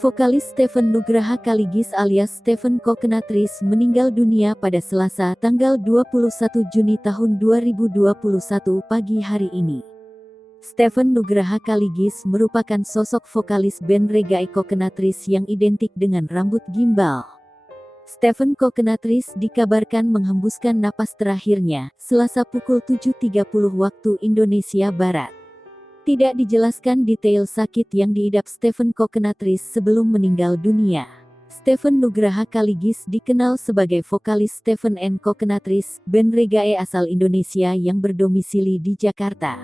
Vokalis Steven Nugraha Kaligis alias Steven Coconutress meninggal dunia pada Selasa tanggal 21 Juni tahun 2021 pagi hari ini. Steven Nugraha Kaligis merupakan sosok vokalis band reggae Coconutress yang identik dengan rambut gimbal. Steven Coconutress dikabarkan menghembuskan napas terakhirnya Selasa pukul 7.30 waktu Indonesia Barat. Tidak dijelaskan detail sakit yang diidap Steven Coconutress sebelum meninggal dunia. Steven Nugraha Kaligis dikenal sebagai vokalis Steven and Coconutress, band reggae asal Indonesia yang berdomisili di Jakarta.